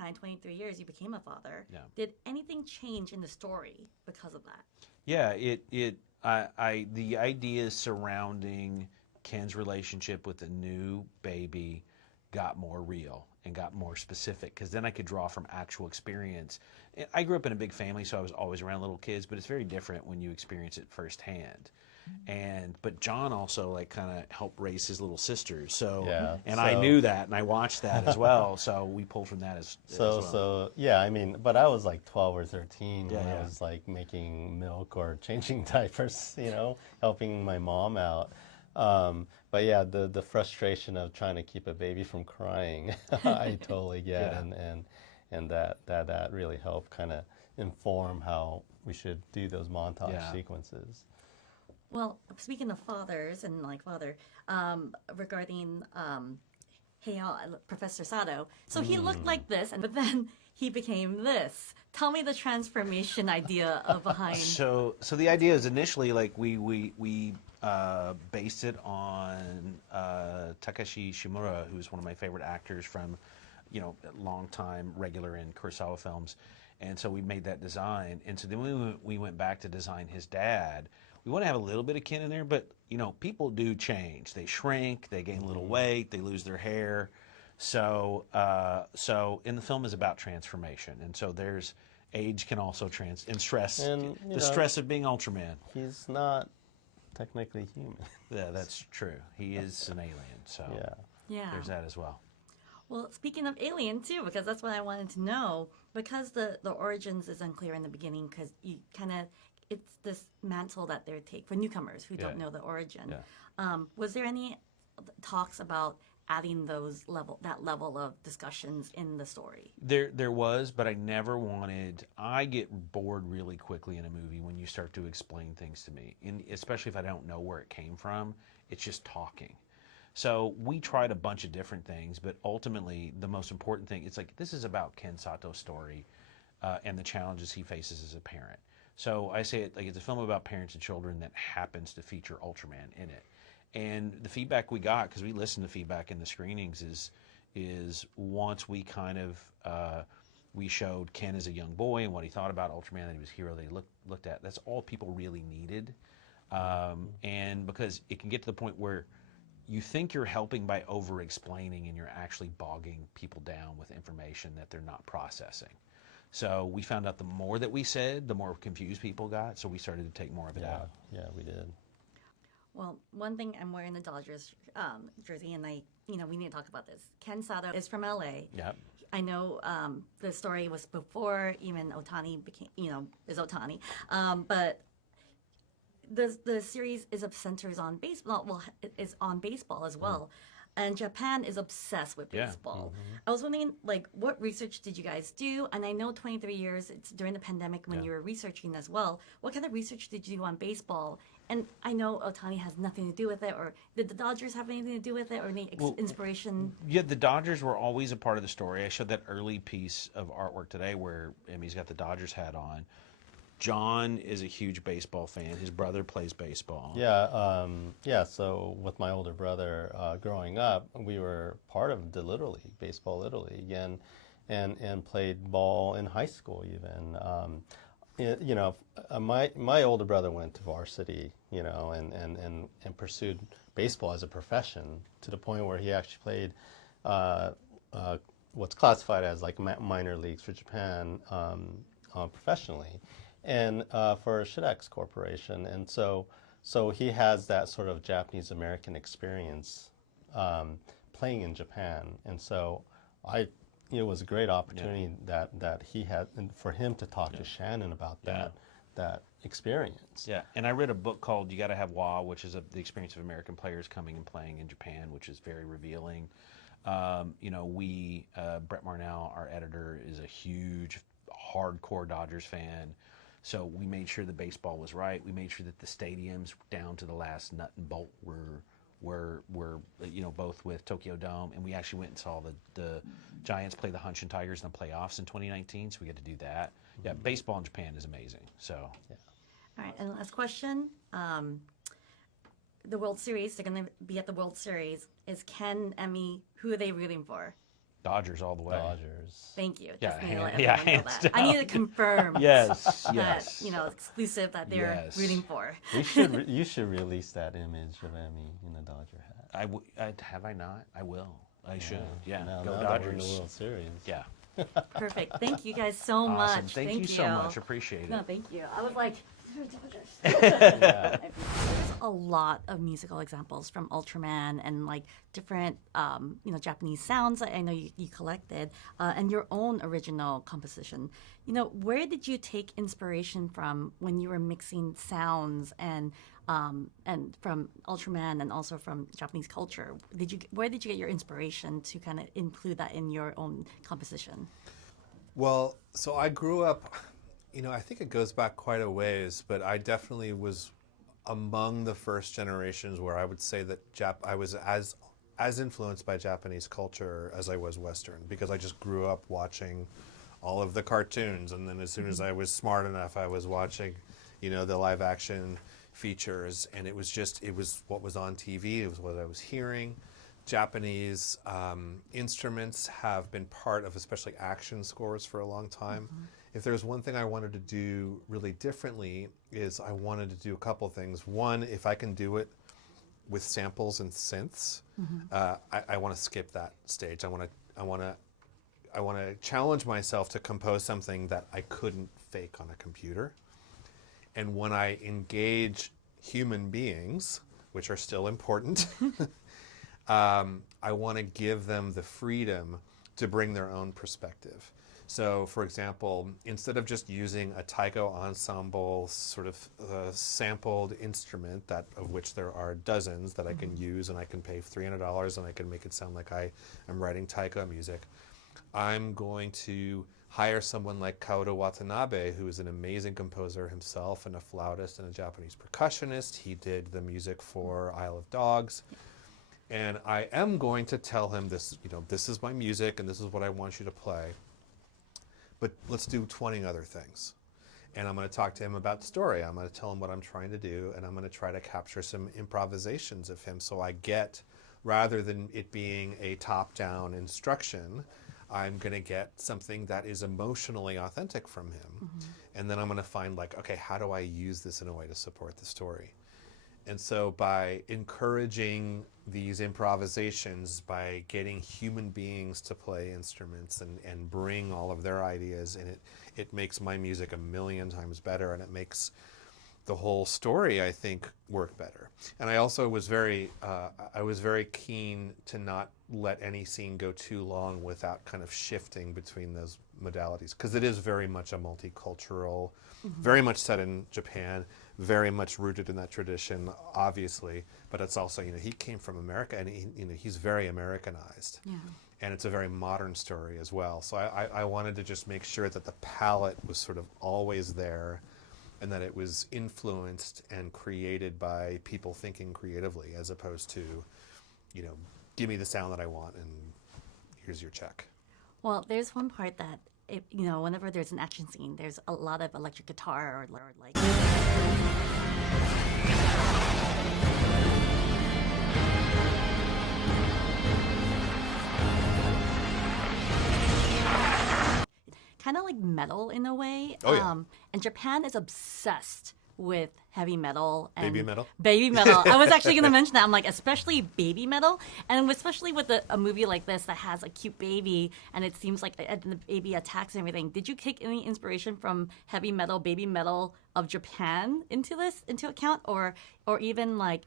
time, 23 years, you became a father. Yeah. Did anything change in the story because of that? Yeah, the ideas surrounding Ken's relationship with the new baby got more real and got more specific because then I could draw from actual experience. I grew up in a big family, so I was always around little kids, but it's very different when you experience it firsthand. But John also like kind of helped raise his little sisters, I knew that and I watched that as well, so we pulled from that as well. So yeah, I mean, but I was like 12 or 13 when Yeah. I was like making milk or changing diapers, helping my mom out. But yeah, the frustration of trying to keep a baby from crying, I totally get, Yeah. and that really helped kind of inform how we should do those montage sequences. Well, speaking of fathers and like father, regarding Professor Sato, so he looked like this, but then he became this. Tell me the transformation idea of behind. So the idea is initially like we based it on Takashi Shimura, who's one of my favorite actors from, a long time regular in Kurosawa films, and so we made that design. And so then we went back to design his dad. We want to have a little bit of Ken in there, but people do change. They shrink, they gain a little weight, they lose their hair. So in the film is about transformation, and so there's age can also and stress, And, the stress of being Ultraman. He's not technically human. Yeah, that's true. He is an alien, so Yeah. there's that as well. Well, speaking of Alien too, because that's what I wanted to know. Because the origins is unclear in the beginning, because you kind of it's this mantle that they take for newcomers who don't know the origin. Yeah. Was there any talks about adding that level of discussions in the story? There was, but I never wanted. I get bored really quickly in a movie when you start to explain things to me, especially if I don't know where it came from. It's just talking. So we tried a bunch of different things, but ultimately the most important thing, it's like this is about Ken Sato's story and the challenges he faces as a parent. So I say it like it's a film about parents and children that happens to feature Ultraman in it. And the feedback we got, because we listened to feedback in the screenings, is once we kind of we showed Ken as a young boy and what he thought about Ultraman, that he was a hero that he looked at. That's all people really needed, and because it can get to the point where you think you're helping by over-explaining, and you're actually bogging people down with information that they're not processing. So we found out the more that we said, the more confused people got. So we started to take more of it out. Yeah, we did. Well, one thing, I'm wearing the Dodgers jersey, and we need to talk about this. Ken Sato is from LA. Yep. I know the story was before even Otani became, is Otani. But the series centers on baseball. Well, it is on baseball as well. And Japan is obsessed with baseball. I was wondering, like, what research did you guys do? And I know 23 years, it's during the pandemic when you were researching as well. What kind of research did you do on baseball? And I know Otani has nothing to do with it, or did the Dodgers have anything to do with it, or any inspiration? Yeah, the Dodgers were always a part of the story. I showed that early piece of artwork today where he's got the Dodgers hat on. John is a huge baseball fan. His brother plays baseball. Yeah. So with my older brother, growing up, we were part of the Little League, baseball Little League, and played ball in high school even. My older brother went to varsity, and pursued baseball as a profession to the point where he actually played what's classified as like minor leagues for Japan professionally. And for Shirex Corporation, and so he has that sort of Japanese American experience playing in Japan, and so it was a great opportunity that he had, and for him to talk to Shannon about that experience. Yeah, and I read a book called "You Gotta Have Wa," which is the experience of American players coming and playing in Japan, which is very revealing. Brett Marnell, our editor, is a huge, hardcore Dodgers fan. So we made sure the baseball was right. We made sure that the stadiums down to the last nut and bolt were both with Tokyo Dome, and we actually went and saw the Giants play the Hanshin Tigers in the playoffs in 2019. So we got to do that. Yeah, baseball in Japan is amazing. So. Yeah. All right, and last question. The World Series, they're going to be at the World Series. Is Ken, Emmy, who are they rooting for? Dodgers all the way. Dodgers. Thank you. Yeah, Just need to let yeah, everyone know hands that. I need to down. confirm Yes, that, yes. exclusive that they're Yes. rooting for. You should release that image of Emmy in a Dodger hat. Have I not? I will. I should. Yeah. Now, Go now that we're in the Dodgers. World Series. Yeah. Perfect. Thank you guys so Awesome. much. Thank you so much. Appreciate it. No, thank you. I was like, Yeah. there's a lot of musical examples from Ultraman and like different, Japanese sounds that I know you collected, and your own original composition. Where did you take inspiration from when you were mixing sounds and from Ultraman and also from Japanese culture? Where did you get your inspiration to kind of include that in your own composition? Well, so I grew up, I think it goes back quite a ways, but I definitely was among the first generations where I would say that I was as influenced by Japanese culture as I was Western, because I just grew up watching all of the cartoons, and then as soon as I was smart enough, I was watching, the live action features, and it was what was on TV, it was what I was hearing. Japanese instruments have been part of especially action scores for a long time. If there's one thing I wanted to do really differently, is I wanted to do a couple things. One, if I can do it with samples and synths, I want to skip that stage. I want to challenge myself to compose something that I couldn't fake on a computer. And when I engage human beings, which are still important, I want to give them the freedom to bring their own perspective. So, for example, instead of just using a taiko ensemble sort of sampled instrument, of which there are dozens that I can use, and I can pay $300 and I can make it sound like I am writing taiko music, I'm going to hire someone like Kaoru Watanabe, who is an amazing composer himself and a flautist and a Japanese percussionist. He did the music for Isle of Dogs. And I am going to tell him this, this is my music and this is what I want you to play. But let's do 20 other things. And I'm going to talk to him about story. I'm going to tell him what I'm trying to do, and I'm going to try to capture some improvisations of him, so I get, rather than it being a top-down instruction, I'm going to get something that is emotionally authentic from him. And then I'm going to find okay, how do I use this in a way to support the story? And so by encouraging these improvisations, by getting human beings to play instruments and bring all of their ideas, and it makes my music a million times better, and it makes the whole story, I think, work better. And I also was very keen to not let any scene go too long without kind of shifting between those modalities, because it is very much a multicultural, very much set in Japan, very much rooted in that tradition, obviously, but it's also, he came from America, and he's very Americanized. Yeah. And it's a very modern story as well. So I wanted to just make sure that the palette was sort of always there, and that it was influenced and created by people thinking creatively, as opposed to, give me the sound that I want and here's your check. Well, there's one part that, whenever there's an action scene, there's a lot of electric guitar or like. Kind of like metal in a way. Oh, yeah. And Japan is obsessed with heavy metal. And Baby metal? Baby metal. I was actually going to mention that. I'm like, especially baby metal. And especially with a movie like this that has a cute baby and it seems like the baby attacks and everything. Did you take any inspiration from heavy metal, baby metal of Japan into account? Or even like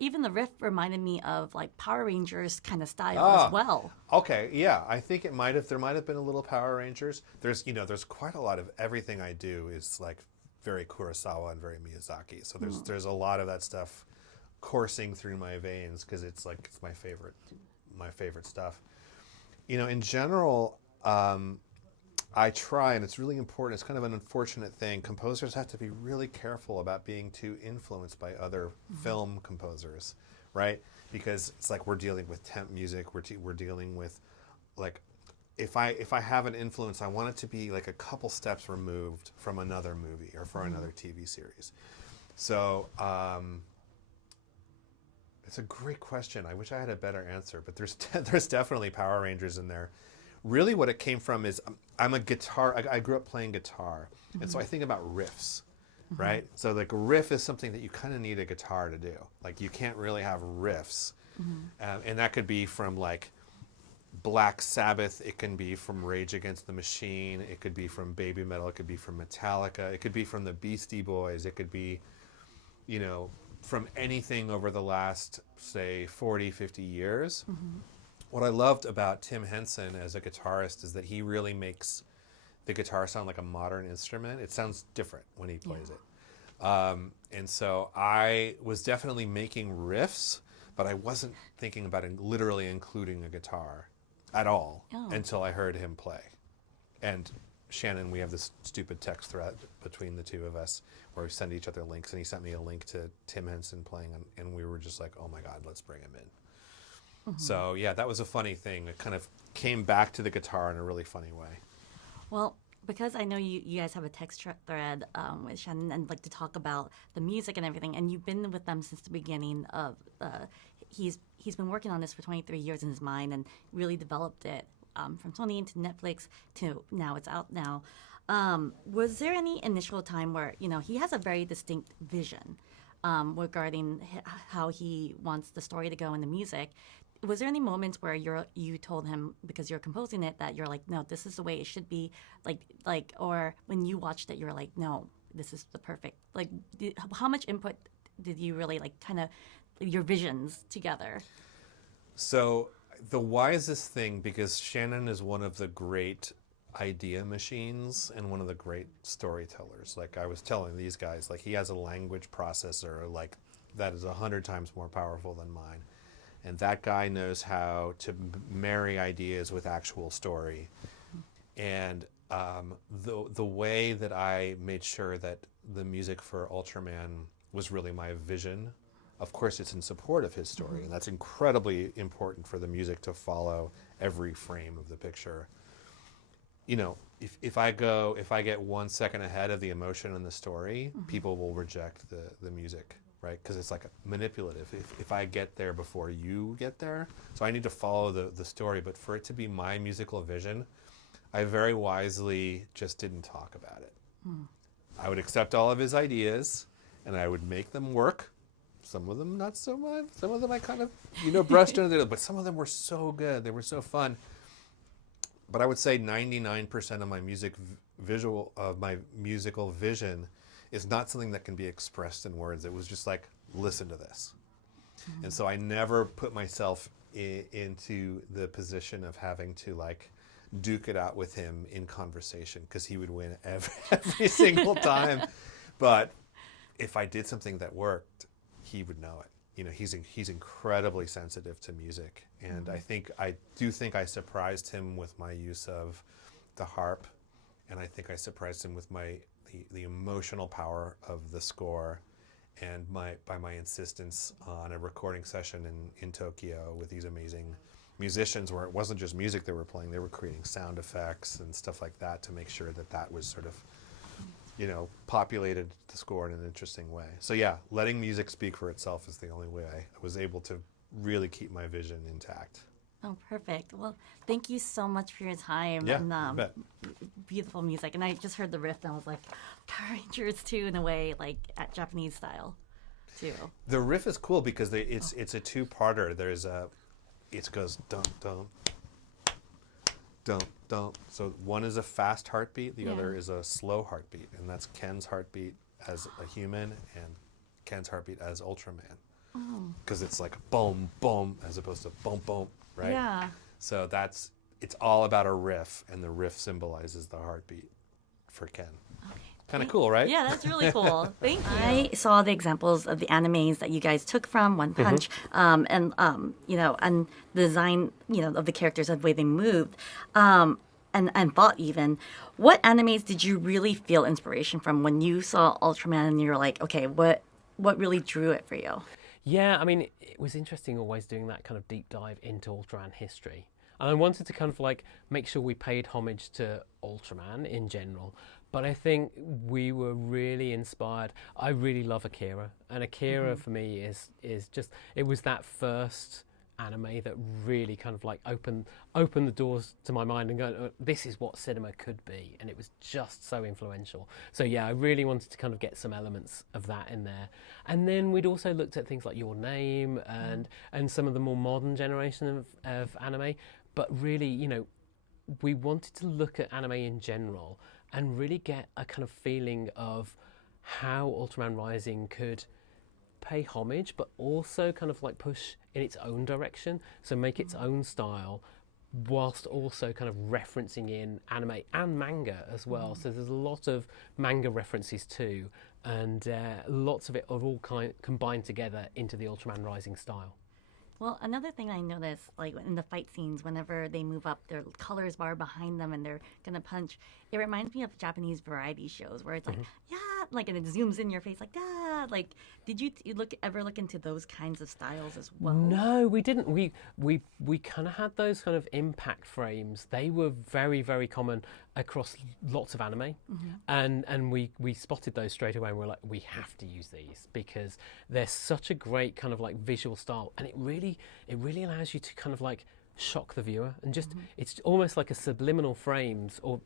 even the riff reminded me of like Power Rangers kind of style as well. Okay, yeah, I think there might have been a little Power Rangers. There's quite a lot of everything I do is like very Kurosawa and very Miyazaki. So there's a lot of that stuff coursing through my veins, because it's my favorite stuff. In general, I try, and it's really important, it's kind of an unfortunate thing, composers have to be really careful about being too influenced by other film composers, right? Because it's like we're dealing with temp music, we're dealing with, like, if I have an influence, I want it to be like a couple steps removed from another movie or for another TV series. So It's a great question. I wish I had a better answer, but there's definitely Power Rangers in there. Really, what it came from is I'm a guitar. I grew up playing guitar, and so I think about riffs, right? So like a riff is something that you kind of need a guitar to do. Like you can't really have riffs, and that could be from like Black Sabbath. It can be from Rage Against the Machine. It could be from Baby Metal. It could be from Metallica. It could be from the Beastie Boys. It could be, you know, from anything over the last, say, 40, 50 years. What I loved about Tim Henson as a guitarist is that he really makes the guitar sound like a modern instrument. It sounds different when he plays it. And so I was definitely making riffs, but I wasn't thinking about literally including a guitar at all until I heard him play. And Shannon, we have this stupid text thread between the two of us where we send each other links, and he sent me a link to Tim Henson playing, and we were just like, oh my God, let's bring him in. So yeah, that was a funny thing. It kind of came back to the guitar in a really funny way. Well, because I know you guys have a text thread with Shannon and like to talk about the music and everything, and you've been with them since the beginning of. He's been working on this for 23 years in his mind and really developed it from Sony to Netflix to now it's out now. Was there any initial time where he has a very distinct vision regarding how he wants the story to go in the music? Was there any moments where you told him, because you're composing it, that you're like, no, this is the way it should be, like, or when you watched it, you're like, no, this is the perfect, like, how much input did you really like, kind of your visions together? So the wisest thing, because Shannon is one of the great idea machines and one of the great storytellers. Like I was telling these guys, like he has a language processor like that is 100 times more powerful than mine. And that guy knows how to marry ideas with actual story. And the way that I made sure that the music for Ultraman was really my vision, of course it's in support of his story, and that's incredibly important for the music to follow every frame of the picture. You know, if I get 1 second ahead of the emotion in the story, people will reject the music. Right, because it's like manipulative. If I get there before you get there, so I need to follow the story. But for it to be my musical vision, I very wisely just didn't talk about it. I would accept all of his ideas, and I would make them work. Some of them not so much. Some of them I kind of brushed under the. But some of them were so good. They were so fun. But I would say 99% of my musical vision is not something that can be expressed in words. It was just like, listen to this. And so I never put myself into the position of having to like duke it out with him in conversation, because he would win every single time. But if I did something that worked, he would know it. He's incredibly sensitive to music. And I do think I surprised him with my use of the harp. And I think I surprised him with the emotional power of the score, and by my insistence on a recording session in Tokyo with these amazing musicians, where it wasn't just music they were playing, they were creating sound effects and stuff like that to make sure that was sort of populated the score in an interesting way. So yeah, letting music speak for itself is the only way I was able to really keep my vision intact. Oh, perfect. Well, thank you so much for your time. Yeah, and bet. Beautiful music. And I just heard the riff and I was like, Power Rangers too, in a way, like at Japanese style too. The riff is cool because it's a two-parter. It goes dum dum dum dum. So one is a fast heartbeat, the other is a slow heartbeat, and that's Ken's heartbeat as a human and Ken's heartbeat as Ultraman. Because it's like boom boom as opposed to boom boom. Right? Yeah. So it's all about a riff, and the riff symbolizes the heartbeat for Ken. Okay. Kind of cool, right? Yeah, that's really cool. Thank you. I saw the examples of the animes that you guys took from One Punch, and the design, of the characters, of the way they moved, and thought even. What animes did you really feel inspiration from when you saw Ultraman and you were like, okay, what really drew it for you? Yeah, I mean, it was interesting always doing that kind of deep dive into Ultraman history. And I wanted to kind of like make sure we paid homage to Ultraman in general, But I think we were really inspired. I really love Akira, and Akira for me is just, it was that first anime that really kind of like opened the doors to my mind and go, this is what cinema could be, and it was just so influential. So yeah, I really wanted to kind of get some elements of that in there. And then we'd also looked at things like Your Name and some of the more modern generation of anime, but really, you know, we wanted to look at anime in general and really get a kind of feeling of how Ultraman Rising could pay homage, but also kind of like push in its own direction, so make its own style, whilst also kind of referencing in anime and manga as well. So there's a lot of manga references too, and lots of it are all combined together into the Ultraman Rising style. Well, another thing I noticed, like in the fight scenes, whenever they move up, their colors bar behind them and they're gonna punch. It reminds me of Japanese variety shows where it's like, yeah, like, and it zooms in your face, like, ah, like. Did you ever look into those kinds of styles as well? No, we didn't. We kind of had those kind of impact frames. They were very, very common across lots of anime, and we spotted those straight away. And we're like, we have to use these because they're such a great kind of like visual style, and it really allows you to kind of like shock the viewer, and just it's almost like a subliminal frames. Or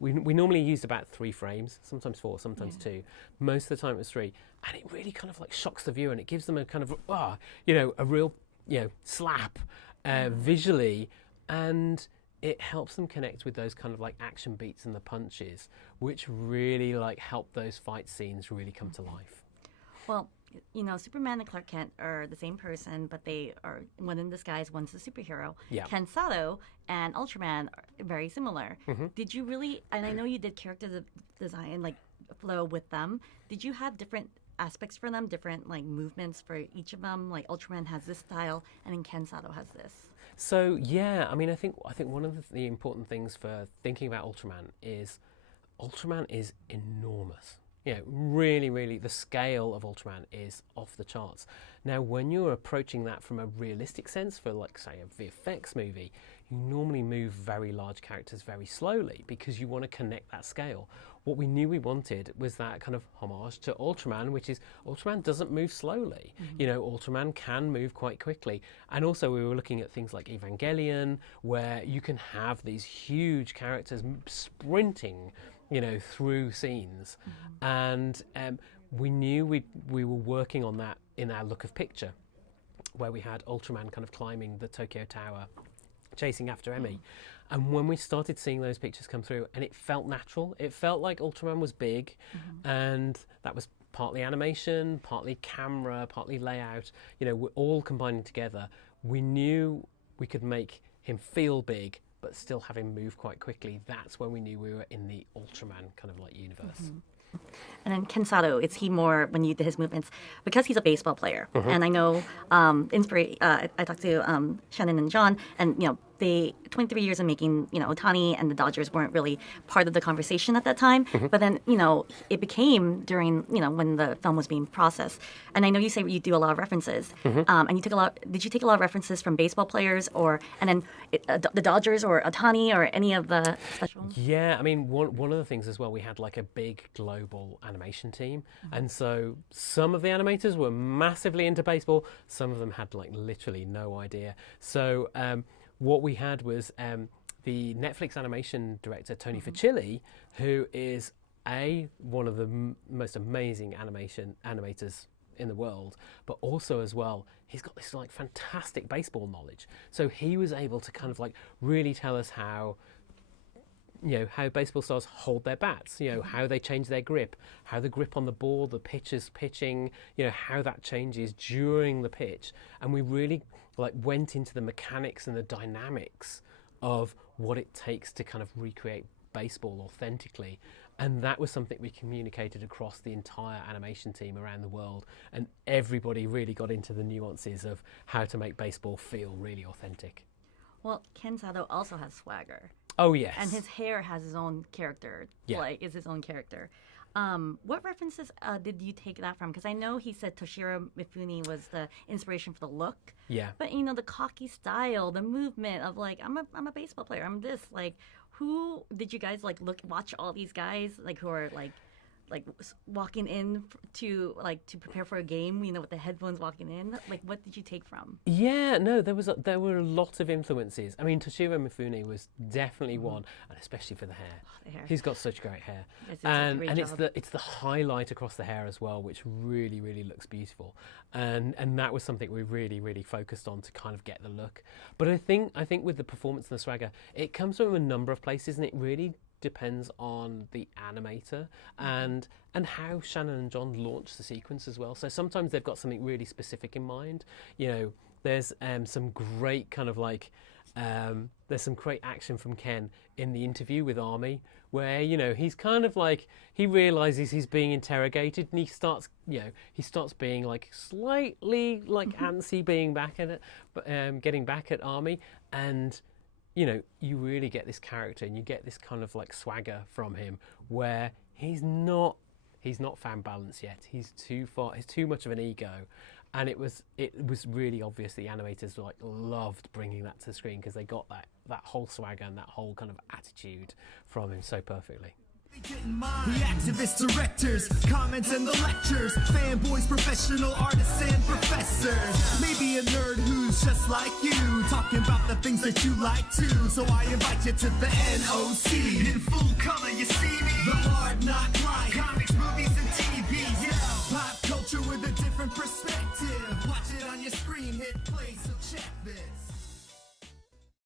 we normally used about 3 frames, sometimes 4, sometimes 2. Most of the time it was 3, and it really kind of like shocks the viewer, and it gives them a kind of a real slap visually, and it helps them connect with those kind of like action beats and the punches, which really like help those fight scenes really come to life. Well, you know, Superman and Clark Kent are the same person, but they are one in disguise, one's a superhero. Yeah. Ken Sato and Ultraman are very similar. Did you really, and I know you did character design, like flow with them, did you have different aspects for them, different like movements for each of them? Like Ultraman has this style and then Ken Sato has this. So yeah, I mean, I think one of the important things for thinking about Ultraman is enormous. You know, really, really, the scale of Ultraman is off the charts. Now, when you're approaching that from a realistic sense for, like, say, a VFX movie, you normally move very large characters very slowly because you want to connect that scale. What we knew we wanted was that kind of homage to Ultraman, which is Ultraman doesn't move slowly. You know, Ultraman can move quite quickly. And also we were looking at things like Evangelion, where you can have these huge characters sprinting, you know, through scenes. And we knew we were working on that in our look of picture, where we had Ultraman kind of climbing the Tokyo Tower, chasing after Emmy. And when we started seeing those pictures come through, and it felt natural, it felt like Ultraman was big, and that was partly animation, partly camera, partly layout, you know, we're all combining together. We knew we could make him feel big, but still have him move quite quickly. That's when we knew we were in the Ultraman kind of like universe. And then Ken Sato, is he more, when you did his movements, because he's a baseball player, and I know, I talked to Shannon and John, and, you know, they 23 years of making, you know, Otani and the Dodgers weren't really part of the conversation at that time. But then, you know, it became during, you know, when the film was being processed. And I know you say you do a lot of references. And you took did you take a lot of references from baseball players, or, and then the Dodgers or Otani or any of the special ones? Yeah, I mean, one of the things as well, we had like a big global animation team. And so some of the animators were massively into baseball. Some of them had like literally no idea. So, what we had was the Netflix animation director, Tony Facilli, who is one of the most amazing animators in the world, but also as well, he's got this like fantastic baseball knowledge. So he was able to kind of like really tell us how, you know, how baseball stars hold their bats, you know, how they change their grip, how the grip on the ball, the pitcher's pitching, you know, how that changes during the pitch. And we really like went into the mechanics and the dynamics of what it takes to kind of recreate baseball authentically. And that was something we communicated across the entire animation team around the world. And everybody really got into the nuances of how to make baseball feel really authentic. Well, Ken Sato also has swagger. Oh, yes. And his hair has his own character. Yeah. Like, is his own character. What references did you take that from? Because I know he said Toshiro Mifune was the inspiration for the look. Yeah. But you know, the cocky style, the movement of like, I'm a baseball player. I'm this. Like, who did you guys like watch all these guys like who are like walking in to prepare for a game, you know, with the headphones walking in? Like, what did you take from? Yeah, no, there were a lot of influences. I mean, Toshiro Mifune was definitely one, and especially for the hair. The hair. He's got such great hair, Yes, he does a great it's job. the highlight across the hair as well, which really really looks beautiful, and that was something we really focused on to kind of get the look. But I think with the performance and the swagger, it comes from a number of places, and it really depends on the animator and how Shannon and John launch the sequence as well. So sometimes they've got something really specific in mind. You know, there's some great kind of like there's some great action from Ken in the interview with Army, where, you know, he's kind of like, he realizes he's being interrogated, and he starts being like slightly like antsy, being back at it, but getting back at Army. And you know, you really get this character, and you get this kind of like swagger from him, where he's not found balance yet. He's too much of an ego, and it was really obvious the animators like loved bringing that to the screen, because they got that whole swagger and that whole kind of attitude from him so perfectly. The activists, directors, comments and the lectures, fanboys, professional artists and professors. Maybe a nerd who's just like you, talking about the things that you like too. So I invite you to the NOC. In full color, you see me. The hard knock life.